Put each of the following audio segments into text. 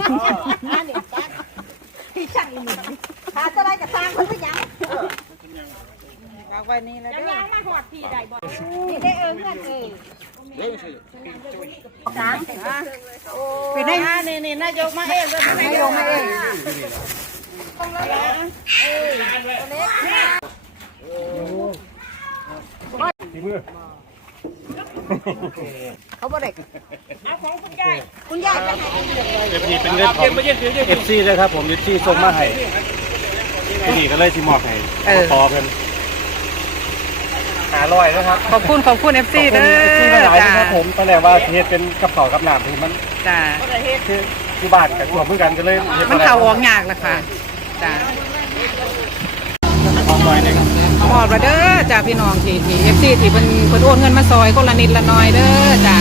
อันนี้ตัดพี่ช่างอีหนึ่งหาจะได้กับทางคนไม่ยังเอาไว้นี่แล้วยังเด้อยังมาหอดพี่ได้บ่นี่ได้เอิงเงินเองสามเป็นได้นี่นี่นายกมาเองเด้อนายกมาเองต้องเลยเอ้ยตัวเล็กฝีมือ ขาบ่ได้เอาของคุณยายคุณยายจะให้เอฟซีเป็นเรื่องของเอฟซีเลยครับผมเอฟซีส่งมาให้ที่นี่ก็เลยที่มอบให้ต่อเพิ่นหาร้อยนะครับขอบคุณขอบคุณ FC เด้ขอบคุณอหลายๆจ้านะครับผมตอนแรกว่าเฮ็ดเป็นกับข้าวกับน้ำที่มันจ้าคือที่บ้านกับตัวเพื่อนกันก็เลยฮ็ดมันเข้าออกยากแล้วค่ะจ้าออกหน่อยหนึง หอดมาเด้อจ้าพี่น้องที่ที่ FC ที่เพิ่นเพิ่นโอนเงินมาซอยคนละนิดละน้อยเด้อจ้า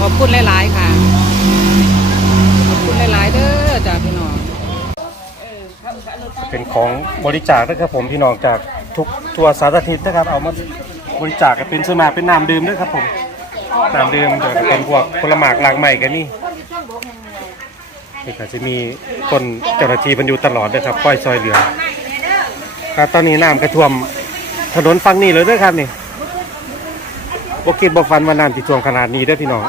ขอบคุณหลายๆค่ะขอบคุณหลายๆเด้อจ้าพี่น้องเป็นของบริจาคนะครับผมพี่น้องจากทุกทัวสารทิศนะครับ เอามาบริจาคกันเป็นส่วนมากเป็นน้ำดื่มด้วยครับผมน้ำดื่มเดี๋ยวจะเป็นพวกผลหมากลางใหม่กันนี่นี่ก็จะมีคนเจ้าหน้าที่มันอยู่ตลอดนะครับคอยซอยเหลือครับตอนนี้น้ำกระท่วม ถนนฝั่งนี้เลยด้วยครับนี่บกิดบกฟันว่าน้ำที่ท่วมขนาดนี้เด้อพี่น้อง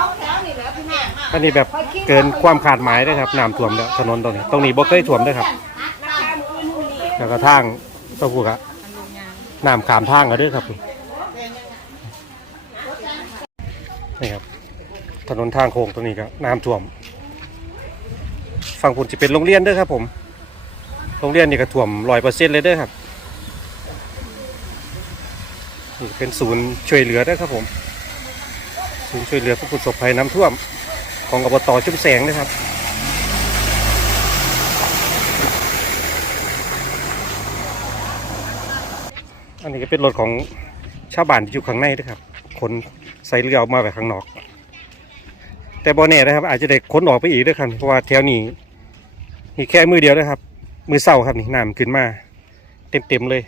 อันนี้แบบเกินความคาดหมายเด้อครับน้ำท่วมแล้วถนนตรงนี้ตรงนี้บกเคยท่วมเด้วยครับแล้วก็ทางต้องพูดอะน้ำขามทางกันด้วยครับนี่ครับถนนทางโค้งตรงนี้ก็น้ำท่วมฝั่งผมจะเป็นโรงเรียนเด้วยครับผมโรงเรียนนี่ก็ท่วมร้อยเปอร์เซ็นต์เลยเด้อครับ นี่เป็นศูนย์ช่วยเหลือเด้ครับผม ศูนย์ช่วยเหลือผู้ประสบภัยน้ำท่วม ของอบตชุมแสงนะครับอันนี้ก็เป็นรถของชาวบ้านที่อยู่ข้างในนะครับขนใส่เรือออกมาแบบข้างนอก แต่บอแน่นะครับ อาจจะได้ขนออกไปอีกด้วยครับเพราะว่าแถวนี้มีแค่มือเดียวนะครับ มือเศร้าครับนี่น้ำขึ้นมา เต็มๆเลย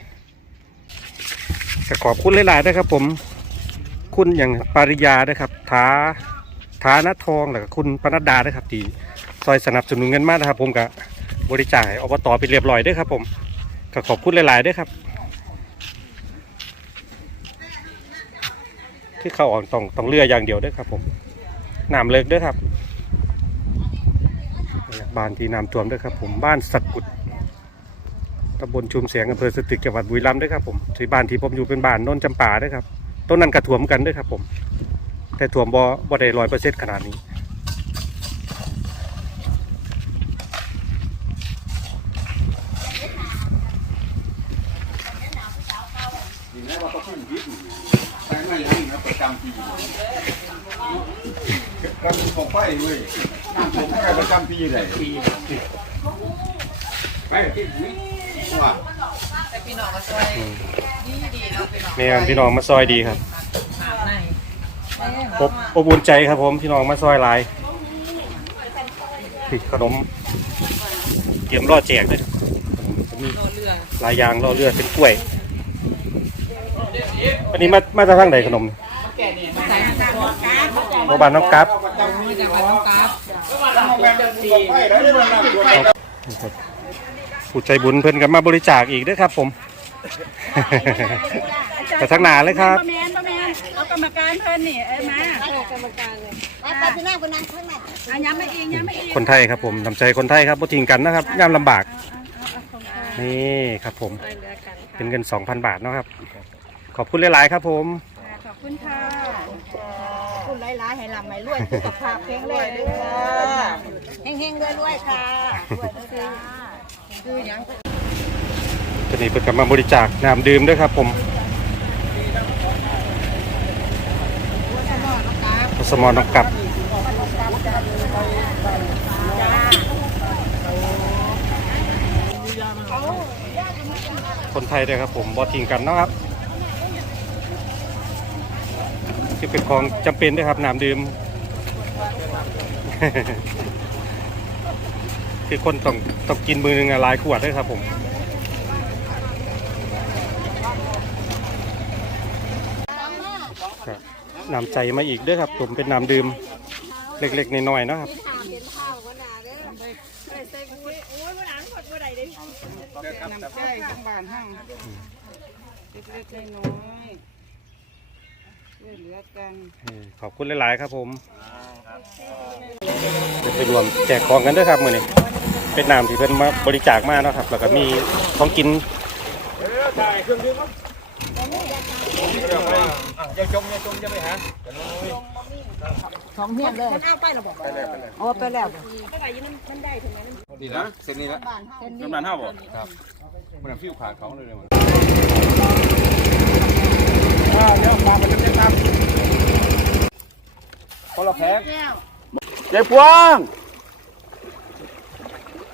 ก็ขอบคุณหลายๆนะครับ ผมคุณอย่างปริยานะครับฐาฐานะทองแล้วก็คุณปนัดดานะครับที่ซอยสนับสนุนเงินมากนะครับ ผมกับบริจาคอบตไปเรียบร้อยด้วยครับ ผมก็ขอบคุณหลายๆด้วยครับ ที่เข้าออกต้องต้องเรืออย่างเดียวด้วยครับ ผมน้ำเลิกด้วยครับบ้านที่น้ำท่วมด้วยครับ ผมบ้านสักกุด ตำบลชุมเสียงอำเภอสตึกจังหวัดบุรีรัมย์เด้วยครับผมที่บ้านที่ผมอยู่เป็นบ้านโน้นจำปาเด้วยครับต้นนั้นกระถ่วมกันเด้วยครับผม แต่ถ่วมบ่บ่ได้ร้อยเปอร์เซ็นต์ขนาดนี้กำของไฟเว้ยน้ำผมใครประจำปีเลยปีไปที่ นี่ว่าแม่นพี่น้องมาซอยดีครับอบอบอุ่นใจครับผมพี่น้องมาซอยหลายนี่ขนมเตรียมรอแจกด้วยครับมีหลายอย่างรอเรือเป็นกล้วย อันนี้มามาจากทางไหนขนมนี่โมบานน้องกั๊บไฟแล้วมันน้ำตัว ผู้ใจบุญเพิ่นกันมาบริจาคอีกเด้วยครับ ผมแต่ทั้งหนาเลยครับแมนบ่แมนเอากรรมการเพิ่นนี่เอ้ยมาไปไปที่นั่งคนนั่งข้างในอะย้ำมาเองย้ำมาเองคนไทยครับผมนำใจคนไทยครับบ่ทิ้งกันนะครับย่ามลำบาก นี่ครับผม เป็นเงิน 2,000 บาทเนาะครับ ขอบคุณหลาย ๆ ครับผม ขอบคุณค่ะคุณหลายๆให้ลำให้รวยสุขภาพแข็งแรงด้วยค่ะเฮงๆรวยๆค่ะรวยด้วย จ้าคือหยังตอนนี้เปิดกลับมาบริจาคน้ำดื่มด้วยครับผมสมอน้ำกลับคนไทยด้วยครับผมบอทิ้งกันนะครับที่เป็นของจำเป็นด้วยครับน้ำดื่ม คือคนต้องต้องกินมือหนึ่งอะหลายขวดด้วยครับผมครับนำใจมาอีกด้วยครับ ผมเป็นน้ำดื่มเล็กๆน้อยๆนะครับน้ำใจจังบ้านห้างเล็กๆน้อยๆช่วยเหลือกันนี่ขอบคุณหลาย ๆ ครับผมเดี๋ยวไปรวมแจกของกันด้วยครับมือนี้ เป็นน้ำที่เพิ่นมาบริจาคมาเนาะครับ แล้วก็มีของกินอย่าจมอย่าจมอย่าไปหาของเฮียนเลยมันเอาไปแล้วบอกไปแล้วไปแล้วโอ้ไปแล้วนี่นะเส้นนี้ละเส้นนี้กำนันห้าบ่ครับมันฟิวขาดเขาเลยมันว้าวเดี๋ยวมามันจะตามคนละแพ็คเจ๊พวง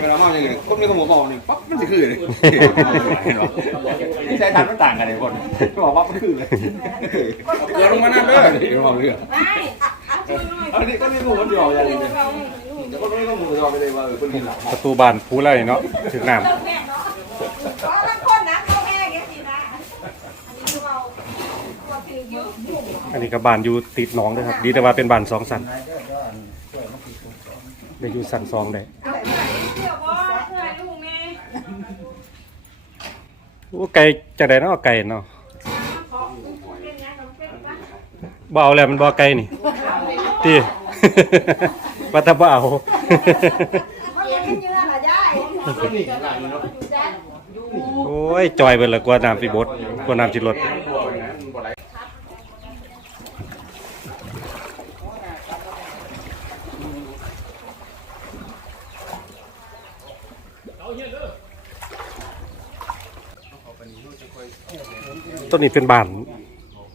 เวลาเมาอย่างเงี้ยคนไม่ขโมยเมาเนี่ยปั๊บมันจะคือเลยเห็นบ่นี่ใช้ทางมันต่างกันเลยคนบอกว่ามันคือเลยเกลือลงมานั่นเลยเดี๋ยวเมาเรืออันนี้ก็ไม่รู้ว่เดียวอย่างนี้แต่คนไม่ขโมยเราไปเลยว่าคนเห็นหลังประตูบานผู้ไรเนาะถึงน้อ๋อแล้วคนาแห้งอย่างนี้นะอันนี้เราตัวถือยุ่งำอันนี้ก็บานอยู่ติดหนองด้วยครับ ดีแต่ว่าเป็นบานสองสัน ได้อยู่สันสองได้โอ้ไก่จะได้เนาะไก่เนาะบ่เอาแล้วมันบ่ไก่นี่ตีว่าแต่บ่เอาเขาเย็นเยอะเหรอยายโอ้ยจอยเบิดละกว่าน้ำสิบดกว่าน้ำสิลด ต้นนี้เป็นบ้าน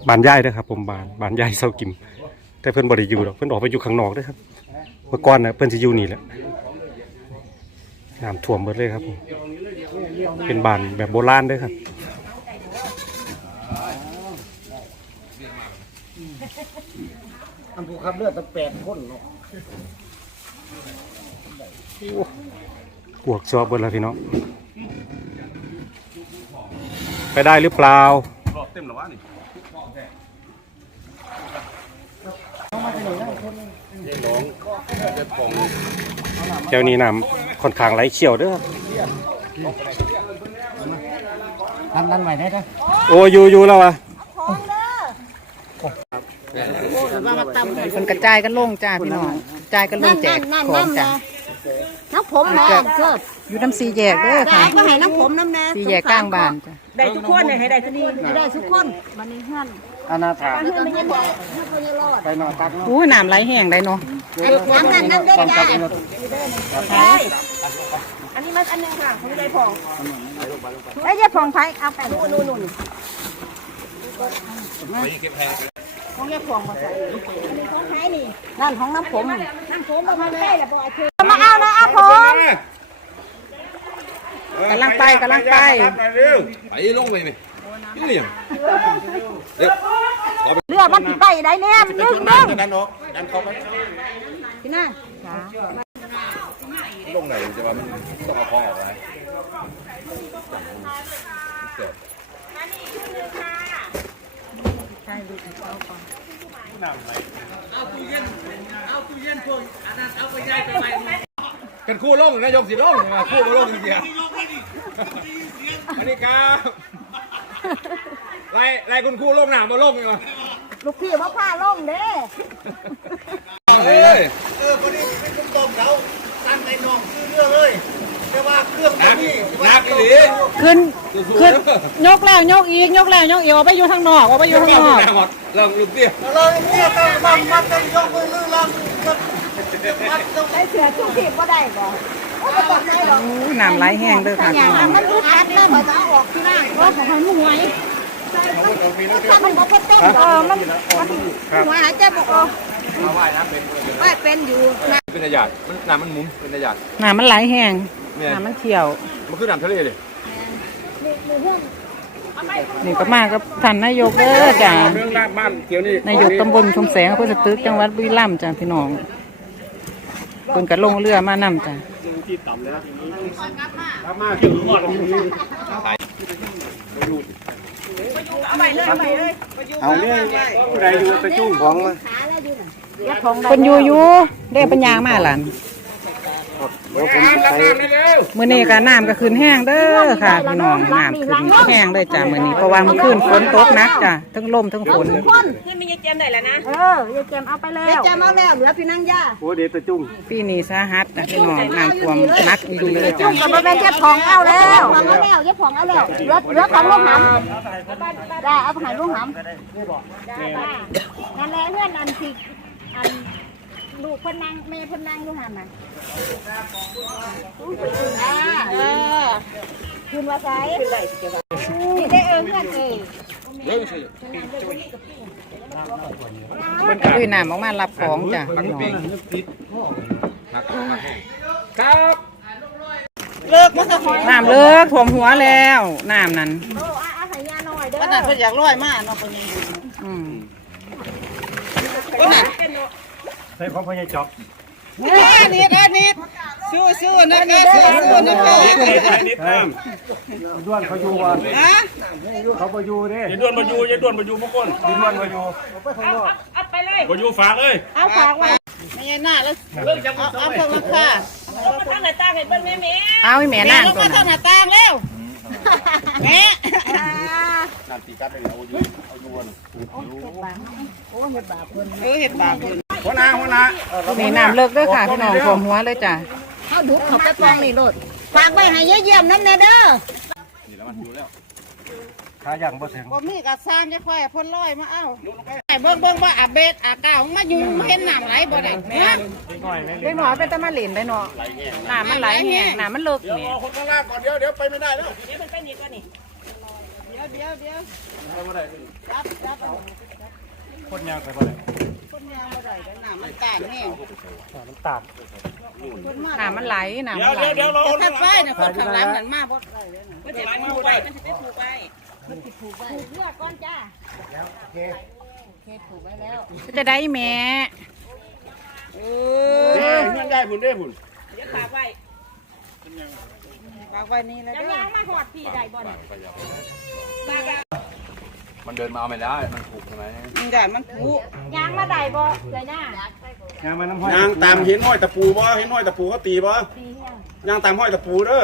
บ้านยายเด้อครับ ผมบ้านบ้านยายเซากิม แต่เพิ่นบ่ได้อยู่ดอกเพิ่นออกไปอยู่ข้างนอกเด้อครับ เมื่อก่อนน่ะเพิ่นสิอยู่นี่แหละน้ำท่วมหมดเลยครับผมเป็นบ้านแบบโบราณเด้วยครับอันผู้ขับเลือดตั้งแปดคนเนาะปวกชอบเบิดแล้วพี่น้อง ไปได้หรือเปล่ารอบเต็มหรอวะนี่แถวนี้น้ำค่อนข้างไหลเชี่ยวเด้อครับทันทันไหวได้ไหมโอ้อยู่อยู่แล้วอะคนกระจายกันลงจ้าพี่น้องกระจายกันลงแจกของจ้า น้ำผมแม่เกิดอยู่น้ำสีแยกเด้อค่ะ ก็ให้น้ำผมน้ำแน่สีแยกกลางบ้านจ้าได้ทุกคนเลยให้ได้ทุกคนให้ได้ทุกคนมันนี่ฮั่นอนาถาเพื่อนไม่ยังบอกเพื่อนไม่ยังรอดไปนอนตักเนาะอู้น้ำไหลแห้งได้เนาะอันนั้นนั่นได้ต้องยาตักยเนาะใช่อันนี้มันอันนึงค่ะของยายผ่องไอ้ยายผ่องไผ่เอาไปนู่นนู่นนู่นของยายผ่องมาใส่อันนี้ของไผ่นี่นั่นของน้ำผมน้ำผมมาพันได้แล้วบอกเธอมา เอานะเอาพรมกำลังไปกำลังไป ไปลงไปไหมยิ่งเหลี่ยมเดี๋เรือมันสิดไปได้เนี่ยนดึงดึงนั่นออกนั่นเขาไปที่นั่นลงไหนจะว่ามันต้องเอาคองออกไหมเกิดใช่ดูเอาก่อนเอาตู้เย็นเอาตู้เย็นพวกอันนั้นเอาไปย้ายไปไหน นคู่ลงนายกสิลงคู่มาลงจริงๆอันนี้ครับไล่ไล่คุณคู่ลงหนามาลงเลยลูกพี่มาพาลงเด้เฮ้ยเออคนนี้เป็นตุ้มต้มเขาตันในนองซื้อเรื่องเลยแต่ว่าเครื่องนักนี่นักอีหลีขึ้นขึ้นยกแล้วยกอีกยกแล้วยกอีกเอาไปอยู่ทางนอกเอาไปอยู่ทางนอกหมดลองลูกเตี้ยเราเนี่ยต้องบังมัดต้องยกมือลือลังมัด ต้องไอ้เสือทุกทีก็ได้บ่โอ้ไม่ต้องได้หรอกอู้น้ำไหลแห้งเด้อค่ะอพี่ย่างน้องมันอึดอัดเลยมันจะเอาออกที่หน้าเพราะของมันหวยถ้ามันบอกว่าเต้นเออมันมันหวยหายใจบอกออกมาว่ายน้ำเป็นไม่เป็นอยู่นะเป็นระยะมันน้ำมันหมุนเป็นระยะน้ำมันไหลแห้งเนี่ยน้ำมันเขียวมันคือน้ำทะเลเลยนี่นี่เพื่อนนี่ก็มากับท่านนายกเด้อจ้าเรื่องลาบบ้านเกี่ยวนี่นายกตำบลชุมแสงอำเภอสตึกจังหวัดบุรีรัมย์จ้าพี่น้อง เพิ่นก็ลงเรือมานํจ้าเอาผู้ใดอยู่ไปจุ้งของมาเพิ่นอยู่อยู่ได้เป็นยางมาหลาน เดี๋ยวผมไปมื้อนี้ก็น้ำก็ขึ้นแห้งเด้อค่ะพี่น้องน้ำขึ้นแห้งเลยจ้ามื้อนี้เพราะว่าเมื่อคืนฝนตกหนักจ้าทั้งลมทั้งฝนเออยายแจมเอาไปแล้วยายแจมเอาแล้วเหลือพี่นางย่าโอ้เดยวตะจุ้งปีนี้สาหัสจ้ะพี่น้องน้ำท่วมหนักอยู่เลยจ้ากับมาเป็นเจ้าของเอาแล้วของเอาแล้วเจ้าของเอาแล้วเหลือเหลือของลูกหำได้เอาไปให้ลูกหำนั่นแหละเพื่อนอันที่อัน ลูกเพนนางแม่เพนนางลูกหำน่ะอ่าเออคืนว่าไสนี่ได้เออเพื่อนเองเพิ่นก็ลุยน้ำออกมารับของจ้ะพี่น้องครับน้ำเลิกท่วมหัวแล้วน้ำนั้นโอ้อาอาหายาหน่อยเด้อขนาดเพิ่นอยากลอยมาเนาะเพิ่นอืม ใส่ของพญายจอบนี่เด้อนี่สู้สู้นะเด้อสู้สู้นะเด้อนิดนึงด้วนเขาอยู่วะฮะเขาไปอยู่เด้อย่าด่วนมาอยู่อย่าด่วนมาอยู่พวกคนดินวันมาอยู่ไปข้างนอกมาอยู่ฝากเลยเอาฝากไว้ไม่ใช่หน้าแล้วเรื่องจำเอาเอาเพิ่มราคาเอาให้แม่นั่งตัวนั้นหัวหน้า หัวหน้านี่น้ำเลิกเด้อค่ะพี่น้องท่วมหัวเลยจ้ะเอาดุกเขาไปฟองนี่โลดฝากไว้ให้เยี่ยมๆน้ำแน่เด้อขาย่างบ่ถึงบ่มีกระซานจะค่อยพ่นลอยมาเอาเบิ่งเบิ่งว่าอาเบ็ดอาเก่ามาอยู่เห็นน้ำไหลบ่ได้แม่เล็กน้อยเป็นตะมาเล่นได้เนาะน้ำมันไหลแห้งน้ำมันเลิกแหม่รอคนข้างล่างก่อนเดี๋ยวเดี๋ยวไปไม่ได้แล้ว คนยางไปบ่ได้น้ำมันต่างแห้งน้ำตาลน้ำมันไหลน้ำเดี๋มัยวนไหลเดี๋ยวเดี๋ยวรอถ้าไฟเนี่ยคนข้างหลังนั่นมาบ่ผูกเลือกก่อนจ้าจะได้แม่เด้เงินได้ผุนได้ผุนฝากไว้นี่แล้วจะเด้อยางมาหอดพี่ได้บ่เนี่ย มันเดินมาเอาไม่ได้ มันถูกใช่ไหมมันได้มันผูยางมาได้บ่เลยนะยางมาน้ำห้อยยางตามเห็นห้อยตะปูบ่เห็นห้อยตะปูเขาตีบ่ปีเนี่ยยางตามห้อยตะปูเด้อ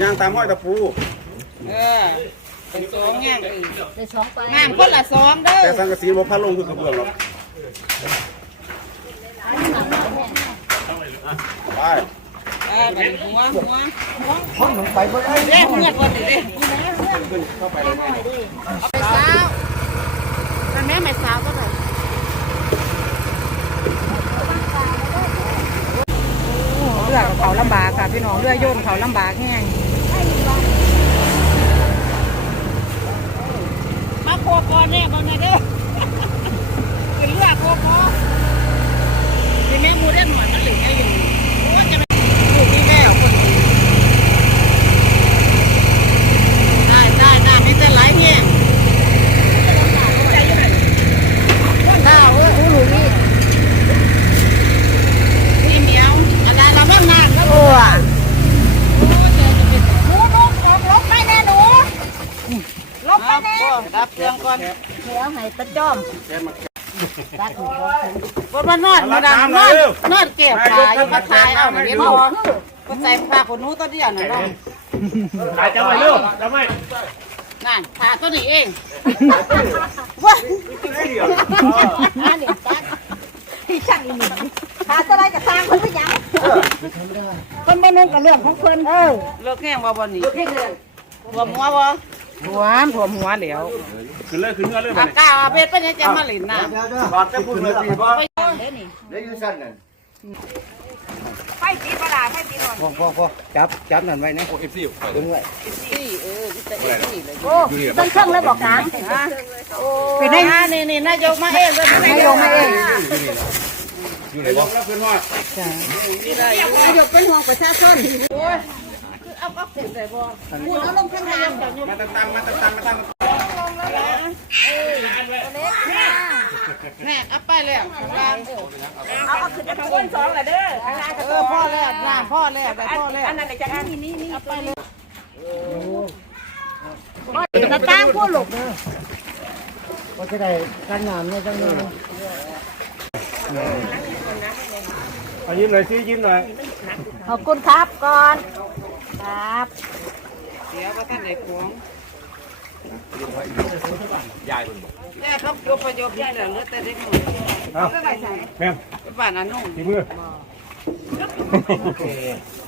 ยางตามห้อยตะปู เออเป็นสองแง่งอีกได้สองไปงามคนละสองเด้อแต่สังกะสีบ่พัดลงคือกระเบื้องหรอกไปเออเป็นหัวหัวคนลงไปบ่ได้เด้เงียบกว่าสิเด้ เข้าไปเลยแม่เอาไปสาวแต่แม่ไม่สาวก็ได้เรือเขาลำบากค่ะพี่น้องเรือโยนเขาลำบากแห้ง มาโคก่อนเนี่ยบ่เนี่ยเด้อ เป็นเรือโคโคทีแม่มูได้หน่อยมันเหลืออยู่โอ้จะเป็นลูกนี่แม่คนดีได้ได้ได้มีแต่หลายแห้ง ข้าวเออหูหนูนี่ นี่เหนียวอะไรเราบ้างนานแล้ว โอ้อะหนูหนูลบไปแน่หนูลบไปแน่ รับเครื่องก่อน เดี๋ยวให้ตะจ้อมตัดหนูก่อน บนมานอนมาดันนอนนอนเก็บขาย มาขายเอาหน่อยเดี๋ยวพอก็ใส่ผ้าขนหนูตัวเดียวน่ะเนาะขายจังไว้เร็วจังไว้นั่นผ้าตัวนี้เองว้าอันนี้ตัดที่ช่างอีนึ่งหาอะไรกับทางคนไม่ยังคนบ้านนึงกับเรื่องของเพิ่นเออเลิกแห้งบ่บ่นี่หัวหัวบ่หัวหัวหัวเหลวขึ้นเลยขึ้นเงินเลยอากาเบ็ดเป็นยังจะมาหลินน้บาดจะพูดเลยสิบ่ำได้อยู่สั้นนั่น ไฟตีประหลาดไฟตีหน่อยพ่อพ่อพ่อจับจับนั่นไว้นะโอ้เอฟซีดึงไว้สี่เออพี่แต่เอ็นี่เลยโอ้ต้นเครื่องเลยบอกกลางเป็นได้นี่นี่นายกมาเองเลยนายกมาเองอยู่ไหนบ่แล้วเพื่อนว่าจ้ะนายกเป็นห่วงประชาชนโอ้ยคือเอาเอาก็เสร็จเลยบ่พูดเอาลงข้างล่างเดี๋ยวนี้มาตั้งตั้งมาตั้งตั้งมาตั้ง แม่เอาไปแล้วข้างล่างเอาเอาขึ้นข้างบนสองเลยเด้อข้างล่างก็เออพ่อแล้วนะพ่อแล้วได้พ่อแล้วอันนั้นเดี๋ยวจะอันนี้นี่นี่เอาไปเลยกระตั้งพูดหลบก็จะได้การงานเนี่ยจังเลยเอายิ้มหน่อยสิยิ้มหน่อยขอบคุณครับก่อน ครับ เดี๋ยวว่าท่านได้ของ ยายมันบอกแม่เขายกไปยกที่เหลือเหลือแต่เด็กหน่อยเอาแม่มบ้านอันนุ่งทีมือ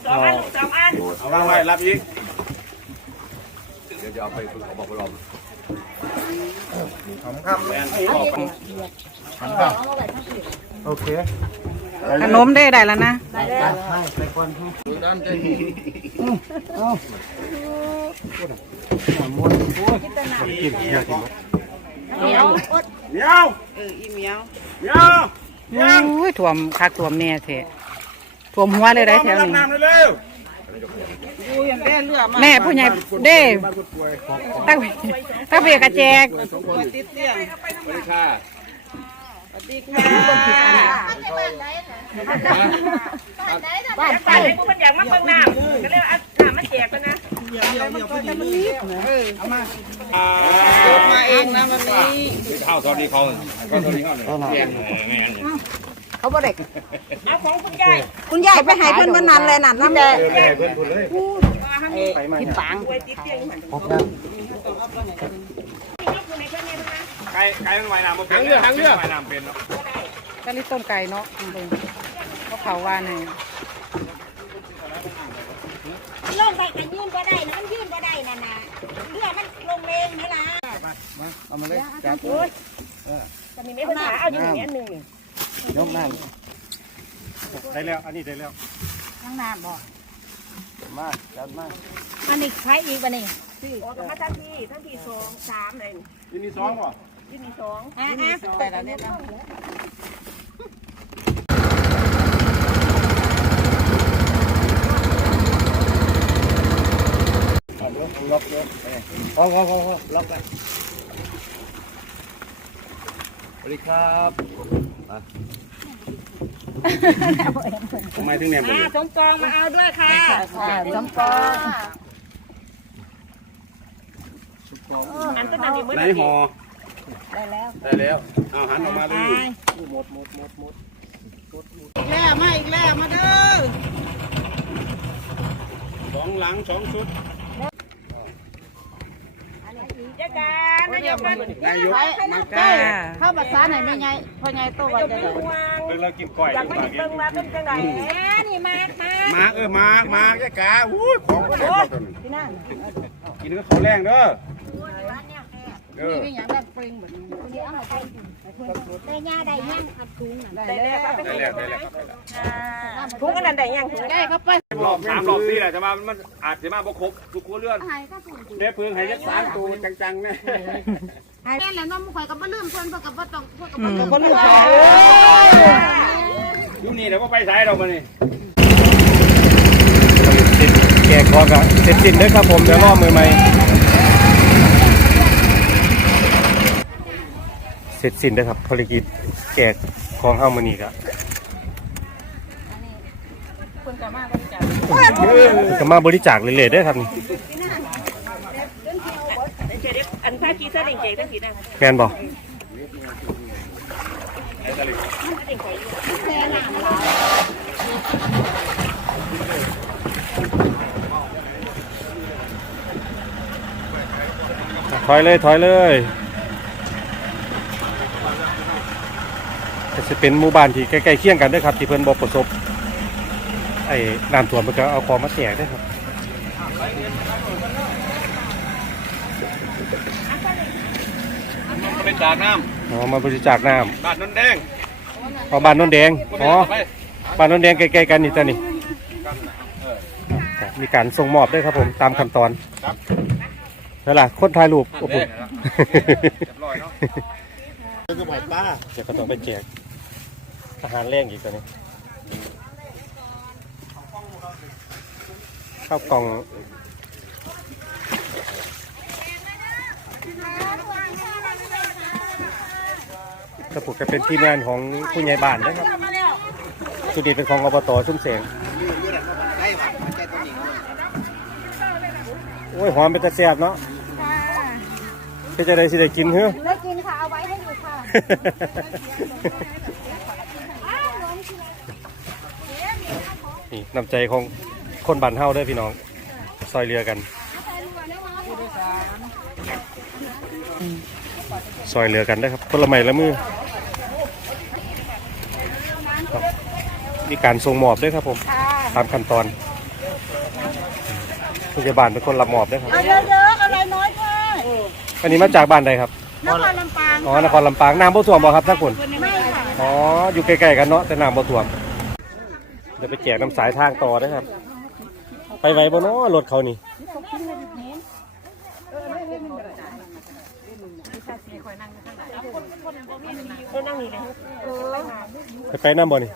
สองอันสองอันเอาวางไว้รับอีกเดี๋ยวจะเอาไปฝึกเขาบอกว่าเราโอเคขนมได้ได้แล้วนะได้ได้ไปกินเยอะกินเหนียวเดี๋ยวเอออีเมียวเดี๋ยวโอ้ยถ่วมคักถ่วมแน่แท้ถ่วมหัวเลยได้แถวนี้แม่ผู้ใหญ่เด้ตั้งตั้งเบียกระแจกสวัสดีค่ะบ้านไปผู้คนอยากมาเบิ่งน้ำก็เลยเอาน้ำมาแจกไปนะ มาเองนะวันนี้ข้าวสวัสดีเขาก็สวัสดีเขาเลยแม่แม่เขาบ่ได้เอาของคุณยายคุณยายไปหายเพิ่อนวันนั้นเลยน่ะน้ำแดงไปมาที่ปางไว้ติดเตียงหันไก่ไก่มันวายน้ำมาเป็นเรื่องทางเรือว่ายน้ำเป็นเนาะกะลิต้มไก่เนาะเบิ่งเขาเขาว่าไงลงไปกัน นก็ได้นะมันยืนก็ได้นะนะเรือมันลงเองนี่ล่ะเอามาเลยจับโอ้ยตอนนี้ไม่ภาษาเอาอยู่อย่างนี้หนึ่งยกน้ได้แล้ว อันนี้ได้แล้วข้างหน้าบอกำมาจับมาอันนี้ใครอีกบ้านี่ออกมาทั้งที่ทั้งที่สองสามเลยยินดีสองป่ะที่มีสองอะไปแล้วเนี่ยนะ ล็อกล็อก พอพอพอพอล็อกไปสวัสดีครับทำไมถึงเนี่ยอะสมปองมาเอาด้วยค่ะจำปองอันต้นนั้นดีมือไหนห่อได้แล้วได้แล้วเอาหันออกมาเลยแล้วมาอีกแล้วมาเด้อสองหลังสองชุด จัดการนายกมันนายกจ้าเข้าภาษาไหนไม่ไงพ่อไงตัววันจะได้ห่วงเบิ่งเรากินก้อยอยากมาปลาเบิ่งว่าเป็นจังไดนี่มากมากมาเออมามาแยกกาอู้ยของแซ่บตัวนี้พี่นั่นกินก็เขาแรงเด้อ เออได้ย่าได้ย่างครับถุงได้แล้วได้แล้วได้แล้วครับได้แล้วถุงอันนั้นได้ย่างถุงได้ครับไปรอบสามรอบสี่แหละจะมามันอาจจะมาบ่ครบทุกครัวเรือนเด้เพิ่งให้ยักสามตัวจังๆนะแม่แล้วน้องข่อยก็บ่ลืมเพิ่นเพิ่นก็บ่ต้องเพิ่นก็อืบ่มต้องคนลูกอยู่นี่เดี๋ยวว่าไปสายเรามานี่แจกของกับเสร็จสิ้นเด้อครับผมเดี๋ยวรอมือใหม่ เสร็จสิ้นเด้อครับภารกิจแจกของเฮามื้อนี้ก็คนก็มาบริจาคก็มาบริจาคเรื่อยๆเด้อครับนี่เดี๋ยวอันพากีซะดิ่งใจทั้งทีนะแม่นบ่ถอยเลยถอยเลย ก็จะเป็นหมู่บ้านที่ใกล้ๆเคียงกันเด้อครับ ที่เพิ่นบ่ประสบไอ้น้ำท่วมเพิ่นก็เอาของมาแจกเด้อครับไปจากน้อ๋อมาบริจาคน้ำบ้านนนแดงำเอาบ้านโนนแดงอ๋อไปบ้านโนนแดงใกล้ๆกันนี่จ้ะนี่มีการส่งมอบด้วยครับผมตามขั้นตอนนั่นล่ะคนถ่ายรูปโอ้โห เรียบร้อยเนาะก็ไหวป้าเดี๋ยวก็ต้องไปแจก ทหารแรงอีกตัวนี้ ข้าวกล่อง กระปุกจะเป็นทีมงานของผู้ใหญ่บ้านนะครับ สุดีเป็นของอบตชุ่มเสียงโอ้ยหอมเป็นตะสียบเนาะเป็นจะได้สิได้กินเหรอได้กินค่ะ เอาไว้ให้ดูค่ะ นี่น้ำใจของคนบ้านเฮาเด้อพี่น้องซอยเรือกันซอยเรือกันนะครับคนละไม้ละมือครับมีการส่งมอบด้วยครับผม ตามขั้นตอนพยาบาลเป็นคนรับมอบด้วยครับเอาเยอะๆอะไรน้อยค่ะอันนี้มาจากบ้านใดครับนครลำปางอ๋อนครลำปางน้ำบ่ท่วมบ่ครับท่านคุณไม่ค่ะอ๋ออยู่ใกล้ๆกันเนาะแต่น้ำบ่ท่วม เดี๋ยวไปแจกน้ำสายทางต่อนะครับ ไปไหวบ่เนาะรถเขานี่ไปไปน้ำบ่นี่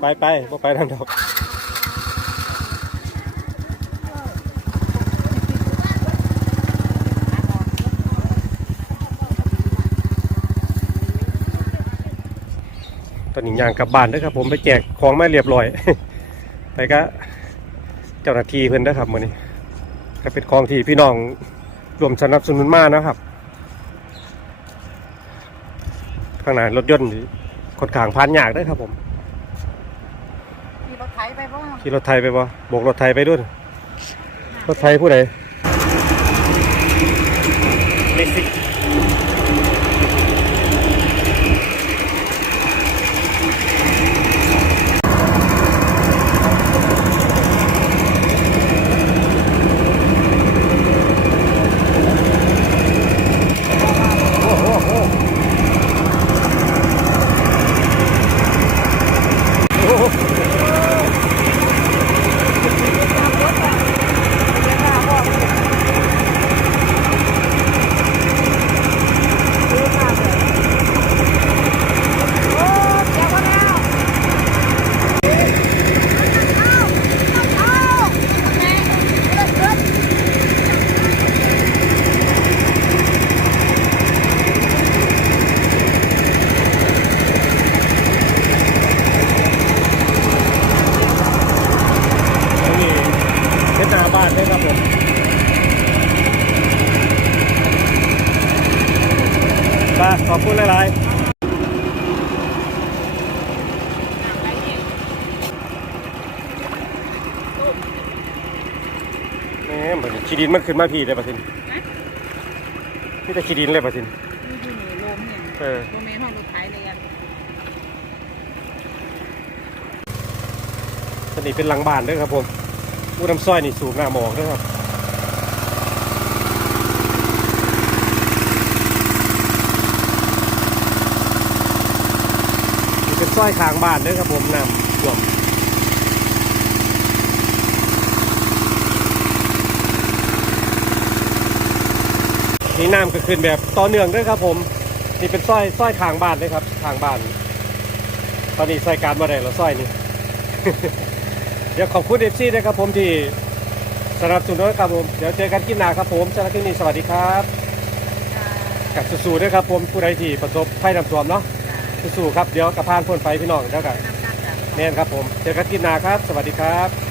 ไปไปบ่ไปทางดอก อนนี้ย่างกลับบ้านเด้อครับ ผมไปแจกของมาเรียบร้อยไปก็เจ้าหน้าที่เพิ่นเด้อครับมื้อนี้ ก็เป็นของที่พี่น้องรวมสนับสนุนมานะครับ ข้างหน้ารถยนต์นี่ค่อนข้างผ่านยากเด้อครับ ผมขี่รถไถไปบ้างขี่รถไทยไปบ่โบกรถไทยไปด้วยรถไทยผู้ใดเมสิกโอ้โหโอ้โหโอ้โห นี่เพชรนาบ้านใช่ครับผมไปขอบคุณหลายๆแหม่บัด นี้ขี้ดินมันขึ้นมาพี่ได้ปะทินนี่แต่ขี้ดินเลยปะทินอยู่นี่ลมเนี่ยเออโมเมนต์ห้องรถไถเลยอะตอนนี้เป็นหลังบ้านเด้วยครับผมอู้น้ำซ้อยนี่สูงหน้าหมอกเด้วยครับ นี่เป็นซ้อยข้างบ้านเด้วยครับผมน้ำท่วม นี่น้ำก็ขึ้นแบบต่อเนื่องเด้วยครับผม นี่เป็นซ้อยซ้อยข้างบ้านเลยครับข้างบ้าน ตอนนี้ใส่การมาได้แล้วซ้อยนี่ เดี๋ยวขอบคุณเอฟซีนะครับผมที่สนับสนุนครับผม เดี๋ยวเจอกันคลิปหน้าครับผมสำหรับคลิปนี้สวัสดีครับกับสู้ๆด้วยครับผมผู้ใดที่ประสบภัยน้ำท่วมเนาะสู้ๆครับเดี๋ยวกระพานพ่นไฟพี่น้องแล้วกันแน่นครับผม เจอกันคลิปหน้าครับ สวัสดีครับ